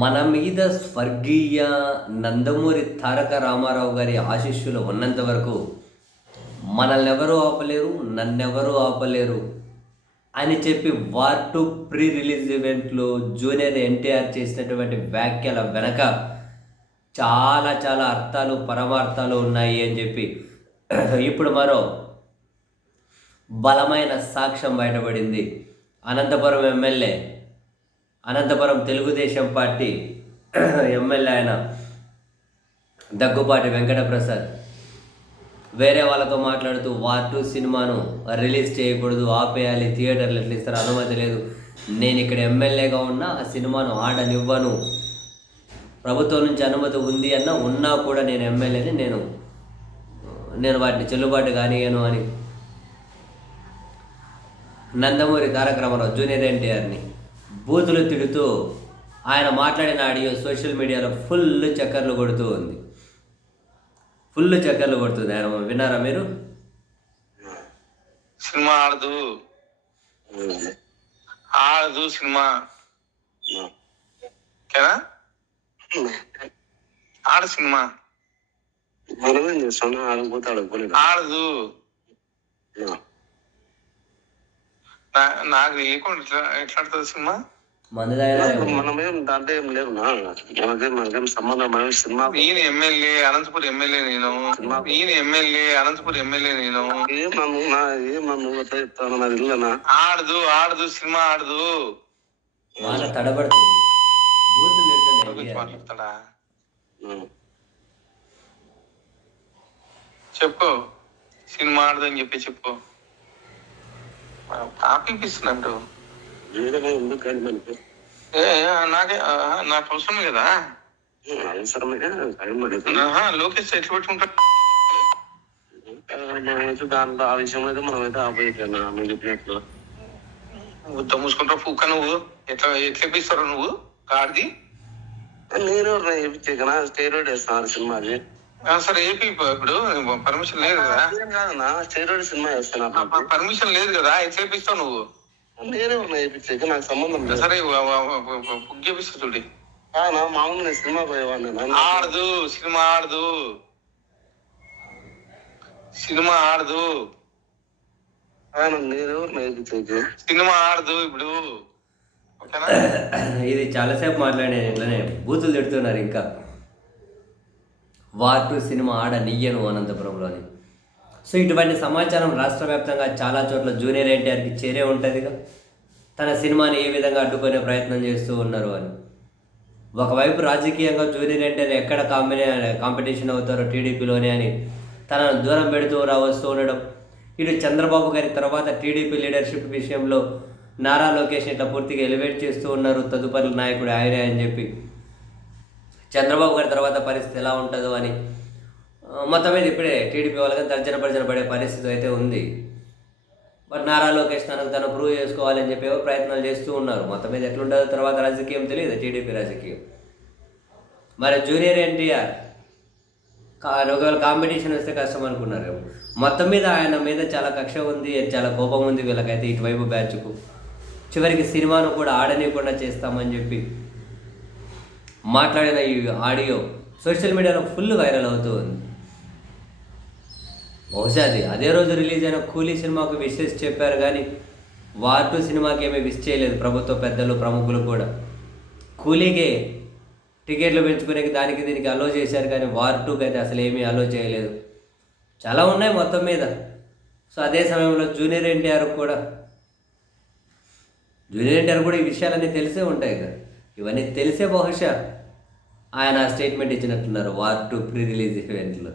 మన మీద స్వర్గీయ నందమూరి తారక రామారావు గారి ఆశీస్సులు ఉన్నంత వరకు మనల్ని ఎవరూ ఆపలేరు, నన్నెవరూ ఆపలేరు అని చెప్పి వార్ టూ ప్రీ రిలీజ్ ఈవెంట్లో జూనియర్ ఎన్టీఆర్ చేసినటువంటి వ్యాఖ్యల వెనక చాలా చాలా అర్థాలు పరమార్థాలు ఉన్నాయి అని చెప్పి ఇప్పుడు మరో బలమైన సాక్ష్యం బయటపడింది. అనంతపురం తెలుగుదేశం పార్టీ ఎమ్మెల్యే ఆయన దగ్గుపాటి వెంకటప్రసాద్ వేరే వాళ్ళతో మాట్లాడుతూ వార్ టూ సినిమాను రిలీజ్ చేయకూడదు, ఆపేయాలి, థియేటర్లు ఎట్లా ఇస్తారు, అనుమతి లేదు, నేను ఇక్కడ ఎమ్మెల్యేగా ఉన్నా ఆ సినిమాను ఆడనివ్వను, ప్రభుత్వం నుంచి అనుమతి ఉంది ఉన్నా కూడా నేను ఎమ్మెల్యేని, నేను వాటిని చెల్లుబాటు కానియను అని నందమూరి తారక రామారావు జూనియర్ ఎన్టీఆర్ని బూతులు తిడుతూ ఆయన మాట్లాడిన ఆడియో సోషల్ మీడియాలో ఫుల్ చక్కర్లు కొడుతుంది. ఆయన విన్నారా మీరు? సినిమా ఆడదు సినిమా ఆడ సినిమా ఆడదు. నాకు తెలియకుండా ఎట్లా ఆడుతుంది సినిమా? మనమేం దాంట్లో ఏం లేవు, మనకేం సంబంధం. మనం సినిమా ఈయన ఎమ్మెల్యే అనంతపురం ఎమ్మెల్యే నేను చెప్తాను, నాది ఇల్లనా. ఆడదు సినిమా ఆడదు. తడబడుతుంది, మాట్లాడతాడా? చెప్పు, సినిమా ఆడదు అని చెప్పు. టాపిక్ ఇస్తున్నట్టు నాకే నాకు అవసరం కదా. లోకేష్ ఎట్లా పెట్టుకుంటా దాంట్లో ఆ విషయంలో అయితే మనమైతే ఆపోయిట్లేనా నువ్వు చెప్పినట్లు. ఉద్ద మూసుకుంటావు పూక. నువ్వు ఎట్లా ఇప్పిస్తావు నువ్వు కార్ది? నేను చేయించే కదా, స్టెరాయిడ్ వేస్తాను సినిమాది. సరే ఏపీ ఇప్పుడు పర్మిషన్ లేదు కదా. కాదన్నా, స్టెరాయిడ్ సినిమా వేస్తాను, పర్మిషన్ లేదు కదా, ఎట్లా ఇప్పిస్తావు నువ్వు? నేనే వేయించాక నాకు సంబంధం లేదు. సరే బుక్ చేపిస్తా చూడి. మామూలు నేను సినిమా పోయేవాడిని. ఆడదు సినిమా ఆడదు. నేను వేయించాక సినిమా ఆడదు ఇప్పుడు. ఇది చాలాసేపు మాట్లాడాను, ఇట్లనే బూతులు తిడుతున్నారు. ఇంకా వార్ టూ సినిమా ఆడనియ్యను అనంతపురంలోని. సో ఇటువంటి సమాచారం రాష్ట్ర వ్యాప్తంగా చాలా చోట్ల జూనియర్ ఎన్టీఆర్కి చేరే ఉంటుందిగా, తన సినిమాని ఏ విధంగా అడ్డుకునే ప్రయత్నం చేస్తూ ఉన్నారు అని. ఒకవైపు రాజకీయంగా జూనియర్ ఎన్టీఆర్ ఎక్కడ కాంపిటీషన్ అవుతారో టీడీపీలోనే అని తనను దూరం పెడుతూ వస్తూ ఉండడం, ఇటు చంద్రబాబు గారి తర్వాత టీడీపీ లీడర్షిప్ విషయంలో నారా లోకేష్ ఇట్లా పూర్తిగా ఎలివేట్ చేస్తూ ఉన్నారు, తదుపరి నాయకుడు ఆయనే అని చెప్పి చంద్రబాబు గారి తర్వాత పరిస్థితి ఎలా ఉంటుందో అని మొత్తం మీద ఇప్పుడే టీడీపీ వాళ్ళకి తర్జన పడే పరిస్థితి అయితే ఉంది. బట్ నారా లోకేష్ తను ప్రూవ్ చేసుకోవాలని చెప్పి ప్రయత్నాలు చేస్తూ ఉన్నారు. మొత్తం మీద ఎట్లుంటుందో తర్వాత రాజకీయం తెలియదు, టీడీపీ రాజకీయం. మరి జూనియర్ ఎన్టీఆర్ ఒకవేళ కాంపిటీషన్ వస్తే కష్టం అనుకున్నారు. మొత్తం మీద ఆయన మీద చాలా కక్ష ఉంది, చాలా కోపం ఉంది వీళ్ళకైతే, ఇటువైపు బ్యాచ్కు. చివరికి సినిమాను కూడా ఆడనీయకుండా చేస్తామని చెప్పి మాట్లాడిన ఈ ఆడియో సోషల్ మీడియాలో ఫుల్ వైరల్ అవుతూ ఉంది. బహుశా అదే రోజు రిలీజ్ అయిన కూలీ సినిమాకు విషెస్ చెప్పారు, కానీ వార్ టూ సినిమాకి ఏమీ విష్ చేయలేదు ప్రభుత్వ పెద్దలు, ప్రముఖులు కూడా. కూలీకే టికెట్లు పెంచుకునే దానికి దీనికి అలో చేశారు, కానీ వార్ టూకి అయితే అసలు ఏమీ అలో చేయలేదు. చాలా ఉన్నాయి మొత్తం మీద. సో అదే సమయంలో జూనియర్ ఎన్టీఆర్ కూడా ఈ విషయాలన్నీ తెలిసే ఉంటాయి కదా. ఇవన్నీ తెలిసే బహుశా ఆయన స్టేట్మెంట్ ఇచ్చినట్టున్నారు వార్ టూ ప్రీ రిలీజ్ ఈవెంట్లో.